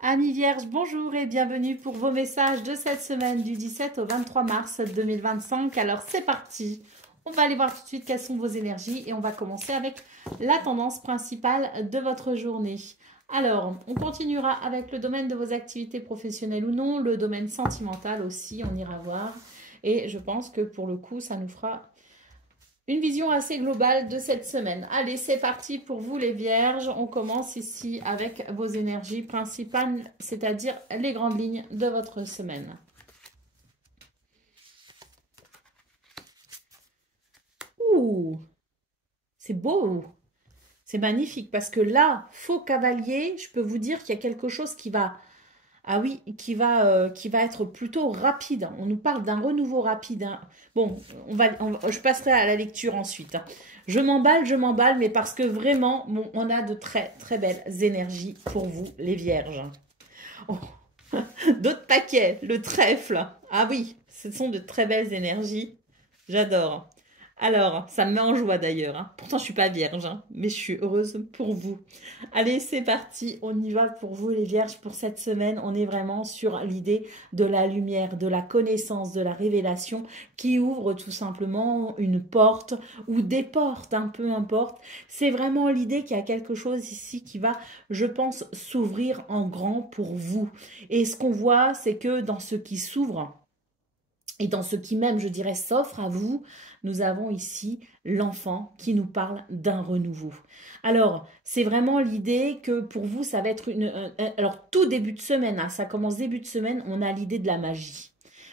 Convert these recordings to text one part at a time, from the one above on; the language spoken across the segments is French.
Amis Vierges, bonjour et bienvenue pour vos messages de cette semaine du 17 au 23 mars 2025. Alors c'est parti, on va aller voir tout de suite quelles sont vos énergies et on va commencer avec la tendance principale de votre journée. Alors, on continuera avec le domaine de vos activités professionnelles ou non, le domaine sentimental aussi, on ira voir. Et je pense que pour le coup, ça nous fera une vision assez globale de cette semaine. Allez, c'est parti pour vous les vierges. On commence ici avec vos énergies principales, c'est-à-dire les grandes lignes de votre semaine. Ouh, c'est beau, c'est magnifique parce que là, faux cavalier, je peux vous dire qu'il y a quelque chose qui va... Ah oui, qui va être plutôt rapide. On nous parle d'un renouveau rapide, hein. Bon, je passerai à la lecture ensuite, hein. Je m'emballe, mais parce que vraiment, bon, on a de très, très belles énergies pour vous, les vierges. Oh, d'autres paquets, le trèfle. Ah oui, ce sont de très belles énergies. J'adore. Alors, ça me met en joie d'ailleurs, hein. Pourtant, je suis pas vierge, hein, mais je suis heureuse pour vous. Allez, c'est parti. On y va pour vous, les vierges, pour cette semaine. On est vraiment sur l'idée de la lumière, de la connaissance, de la révélation qui ouvre tout simplement une porte ou des portes, hein, peu importe. C'est vraiment l'idée qu'il y a quelque chose ici qui va, je pense, s'ouvrir en grand pour vous. Et ce qu'on voit, c'est que dans ce qui s'ouvre, et dans ce qui même, je dirais, s'offre à vous, nous avons ici l'enfant qui nous parle d'un renouveau. Alors, c'est vraiment l'idée que pour vous, ça va être alors, tout début de semaine, hein, ça commence début de semaine, on a l'idée de la magie.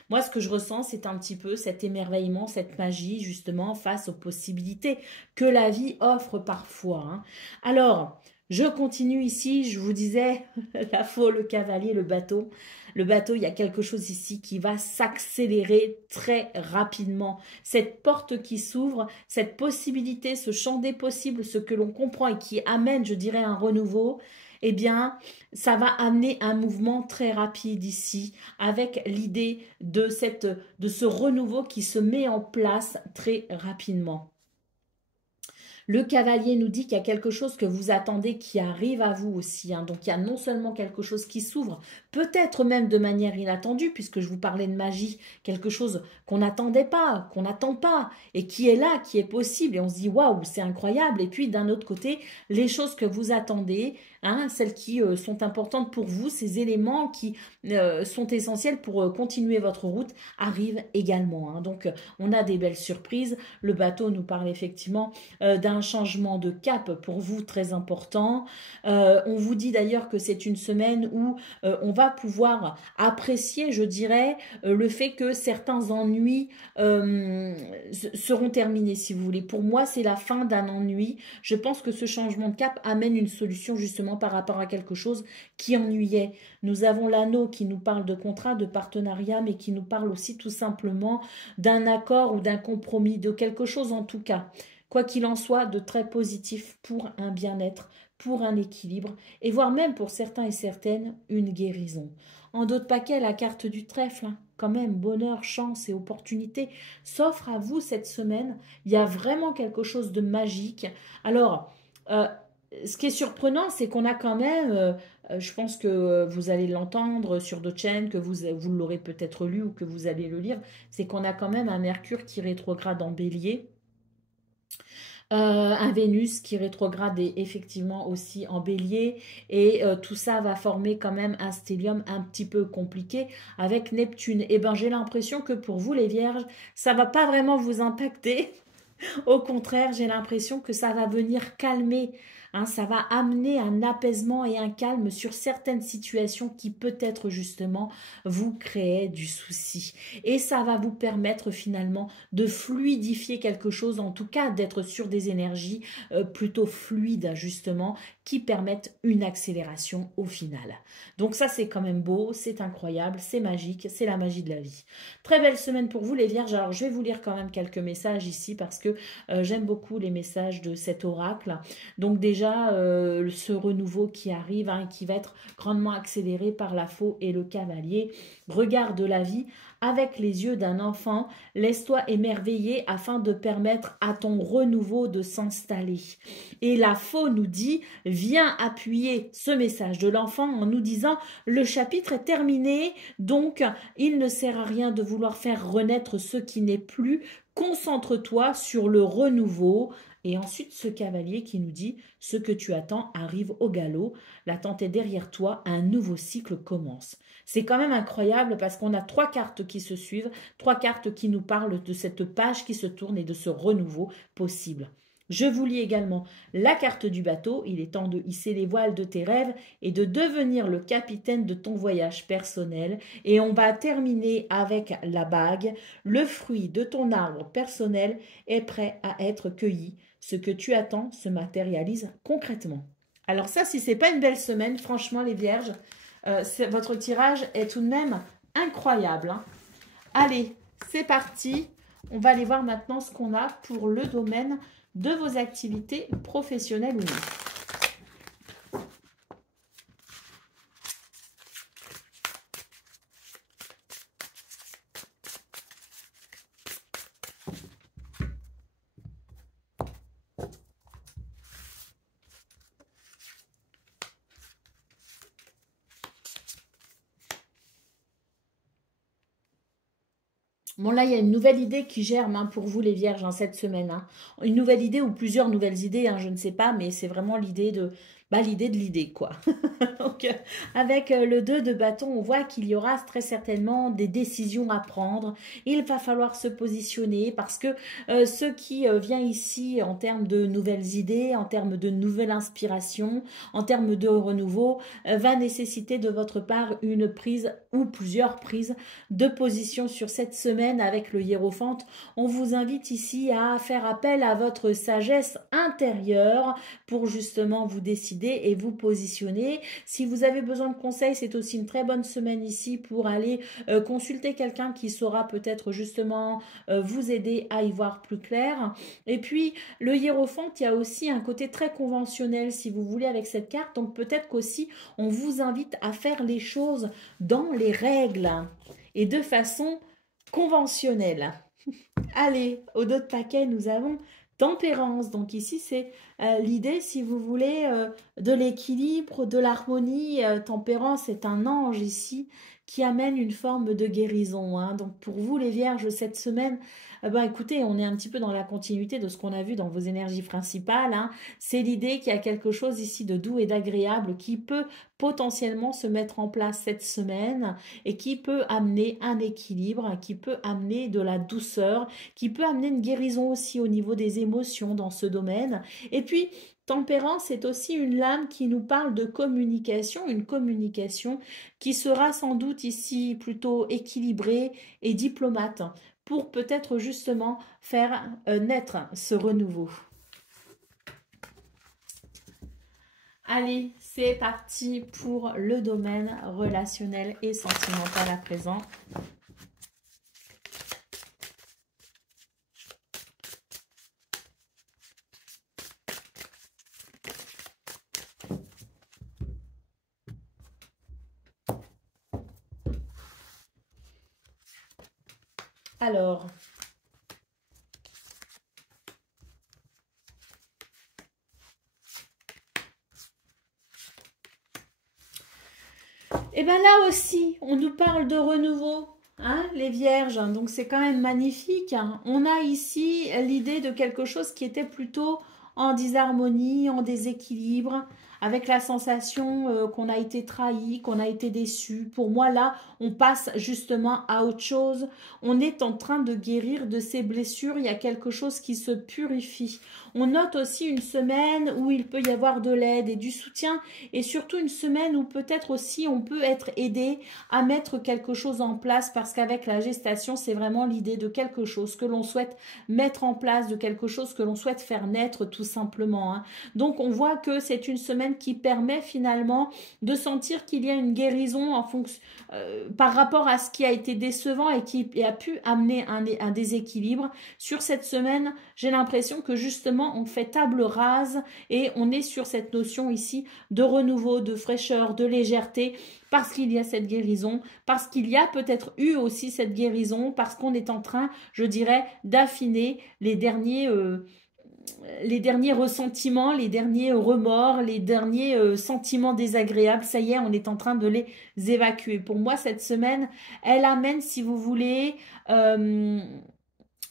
Moi, ce que je ressens, c'est un petit peu cet émerveillement, cette magie, justement, face aux possibilités que la vie offre parfois, hein. Alors, je continue ici, je vous disais, la faux, le cavalier, le bateau. Le bateau, il y a quelque chose ici qui va s'accélérer très rapidement. Cette porte qui s'ouvre, cette possibilité, ce champ des possibles, ce que l'on comprend et qui amène, je dirais, un renouveau, eh bien, ça va amener un mouvement très rapide ici, avec l'idée de ce renouveau qui se met en place très rapidement. Le cavalier nous dit qu'il y a quelque chose que vous attendez qui arrive à vous aussi, hein. Donc il y a non seulement quelque chose qui s'ouvre, peut-être même de manière inattendue, puisque je vous parlais de magie, quelque chose qu'on n'attendait pas, qu'on n'attend pas, et qui est là, qui est possible, et on se dit waouh, c'est incroyable. Et puis d'un autre côté, les choses que vous attendez, hein, celles qui sont importantes pour vous, ces éléments qui sont essentiels pour continuer votre route, arrivent également, hein. Donc on a des belles surprises. Le bateau nous parle effectivement d'un changement de cap pour vous très important. On vous dit d'ailleurs que c'est une semaine où on va pouvoir apprécier, je dirais, le fait que certains ennuis seront terminés, si vous voulez. Pour moi, c'est la fin d'un ennui. Je pense que ce changement de cap amène une solution justement par rapport à quelque chose qui ennuyait. Nous avons l'anneau qui nous parle de contrat, de partenariat, mais qui nous parle aussi tout simplement d'un accord ou d'un compromis, de quelque chose en tout cas. Quoi qu'il en soit, de très positif pour un bien-être, pour un équilibre, et voire même pour certains et certaines, une guérison. En d'autres paquets, la carte du trèfle, hein, quand même, bonheur, chance et opportunité s'offre à vous cette semaine. Il y a vraiment quelque chose de magique. Alors, ce qui est surprenant, c'est qu'on a quand même, je pense que vous allez l'entendre sur d'autres chaînes, que vous l'aurez peut-être lu ou que vous allez le lire, c'est qu'on a quand même un Mercure qui rétrograde en bélier. Un Vénus qui rétrograde effectivement aussi en bélier et tout ça va former quand même un stellium un petit peu compliqué avec Neptune. Et ben j'ai l'impression que pour vous les vierges, ça va pas vraiment vous impacter. Au contraire, j'ai l'impression que ça va venir calmer, hein, ça va amener un apaisement et un calme sur certaines situations qui peut-être justement vous créaient du souci. Et ça va vous permettre finalement de fluidifier quelque chose, en tout cas d'être sur des énergies plutôt fluides justement, qui permettent une accélération au final. Donc ça c'est quand même beau, c'est incroyable, c'est magique, c'est la magie de la vie. Très belle semaine pour vous les vierges. Alors je vais vous lire quand même quelques messages ici parce que j'aime beaucoup les messages de cet oracle. Donc déjà, déjà ce renouveau qui arrive, hein, qui va être grandement accéléré par la faux et le cavalier. Regarde la vie avec les yeux d'un enfant, laisse-toi émerveiller afin de permettre à ton renouveau de s'installer. Et la faux nous dit, viens appuyer ce message de l'enfant en nous disant, le chapitre est terminé, donc il ne sert à rien de vouloir faire renaître ce qui n'est plus, concentre-toi sur le renouveau. Et ensuite, ce cavalier qui nous dit, ce que tu attends arrive au galop, l'attente est derrière toi, un nouveau cycle commence. C'est quand même incroyable parce qu'on a 3 cartes qui se suivent, 3 cartes qui nous parlent de cette page qui se tourne et de ce renouveau possible. Je vous lis également la carte du bateau. Il est temps de hisser les voiles de tes rêves et de devenir le capitaine de ton voyage personnel. Et on va terminer avec la bague. Le fruit de ton arbre personnel est prêt à être cueilli. Ce que tu attends se matérialise concrètement. Alors ça, si c'est pas une belle semaine, franchement les vierges, votre tirage est tout de même incroyable, hein. Allez, c'est parti. On va aller voir maintenant ce qu'on a pour le domaine de vos activités professionnelles ou non. Bon, là, il y a une nouvelle idée qui germe, hein, pour vous, les vierges, hein, cette semaine, hein. Une nouvelle idée ou plusieurs nouvelles idées, hein, je ne sais pas, mais c'est vraiment l'idée de l'idée, quoi. Donc, avec le 2 de bâton, on voit qu'il y aura très certainement des décisions à prendre. Il va falloir se positionner parce que ce qui vient ici en termes de nouvelles idées, en termes de nouvelles inspirations, en termes de renouveau, va nécessiter de votre part une prise ou plusieurs prises de position sur cette semaine avec le hiérophante. On vous invite ici à faire appel à votre sagesse intérieure pour justement vous décider et vous positionner. Si vous avez besoin de conseils, c'est aussi une très bonne semaine ici pour aller consulter quelqu'un qui saura peut-être justement vous aider à y voir plus clair. Et puis, le hiérophante, il y a aussi un côté très conventionnel, si vous voulez, avec cette carte. Donc, peut-être qu'aussi, on vous invite à faire les choses dans les règles et de façon conventionnelle. Allez, au dos de paquet, nous avons tempérance. Donc ici, c'est l'idée, si vous voulez, de l'équilibre, de l'harmonie. Tempérance est un ange ici qui amène une forme de guérison, hein. Donc pour vous, les vierges, cette semaine, écoutez, on est un petit peu dans la continuité de ce qu'on a vu dans vos énergies principales, hein. C'est l'idée qu'il y a quelque chose ici de doux et d'agréable qui peut potentiellement se mettre en place cette semaine et qui peut amener un équilibre, qui peut amener de la douceur, qui peut amener une guérison aussi au niveau des émotions dans ce domaine. Et puis, tempérance est aussi une lame qui nous parle de communication, une communication qui sera sans doute ici plutôt équilibrée et diplomate pour peut-être justement faire naître ce renouveau. Allez, c'est parti pour le domaine relationnel et sentimental à présent. Alors, et bien là aussi, on nous parle de renouveau, hein, les vierges, donc c'est quand même magnifique, hein. On a ici l'idée de quelque chose qui était plutôt en disharmonie, en déséquilibre, avec la sensation qu'on a été trahi, qu'on a été déçu. Pour moi, là, on passe justement à autre chose. On est en train de guérir de ces blessures. Il y a quelque chose qui se purifie. On note aussi une semaine où il peut y avoir de l'aide et du soutien, et surtout une semaine où peut-être aussi on peut être aidé à mettre quelque chose en place, parce qu'avec la gestation, c'est vraiment l'idée de quelque chose que l'on souhaite mettre en place, de quelque chose que l'on souhaite faire naître tout simplement, hein. Donc on voit que c'est une semaine semaine qui permet finalement de sentir qu'il y a une guérison en fonction, par rapport à ce qui a été décevant et qui a pu amener un déséquilibre. Sur cette semaine, j'ai l'impression que justement on fait table rase et on est sur cette notion ici de renouveau, de fraîcheur, de légèreté, parce qu'il y a cette guérison, parce qu'il y a peut-être eu aussi cette guérison, parce qu'on est en train, je dirais, d'affiner les derniers ressentiments, les derniers remords, les derniers sentiments désagréables. Ça y est, on est en train de les évacuer. Pour moi, cette semaine, elle amène, si vous voulez, euh,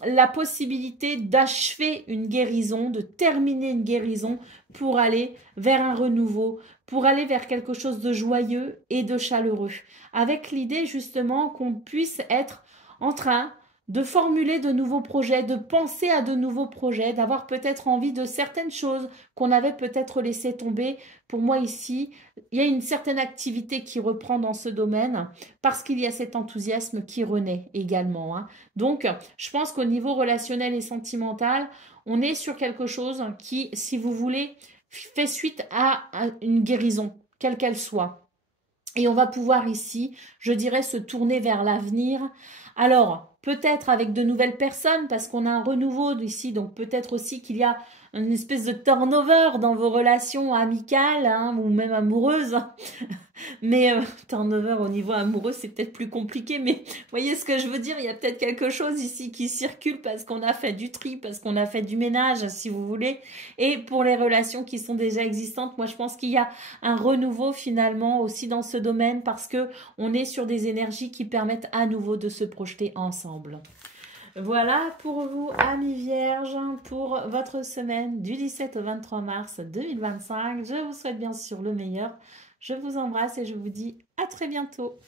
la possibilité d'achever une guérison, de terminer une guérison pour aller vers un renouveau, pour aller vers quelque chose de joyeux et de chaleureux. Avec l'idée justement qu'on puisse être en train de formuler de nouveaux projets, de penser à de nouveaux projets, d'avoir peut-être envie de certaines choses qu'on avait peut-être laissées tomber. Pour moi ici, il y a une certaine activité qui reprend dans ce domaine parce qu'il y a cet enthousiasme qui renaît également, hein. Donc, je pense qu'au niveau relationnel et sentimental, on est sur quelque chose qui, si vous voulez, fait suite à une guérison, quelle qu'elle soit. Et on va pouvoir ici, je dirais, se tourner vers l'avenir. Alors, peut-être avec de nouvelles personnes, parce qu'on a un renouveau ici, donc peut-être aussi qu'il y a une espèce de turnover dans vos relations amicales, hein, ou même amoureuses. Mais turnover au niveau amoureux, c'est peut-être plus compliqué, mais vous voyez ce que je veux dire? Il y a peut-être quelque chose ici qui circule parce qu'on a fait du tri, parce qu'on a fait du ménage, si vous voulez. Et pour les relations qui sont déjà existantes, moi je pense qu'il y a un renouveau finalement aussi dans ce domaine parce que on est sur des énergies qui permettent à nouveau de se projeter ensemble. Voilà pour vous, amis vierges, pour votre semaine du 17 au 23 mars 2025. Je vous souhaite bien sûr le meilleur. Je vous embrasse et je vous dis à très bientôt.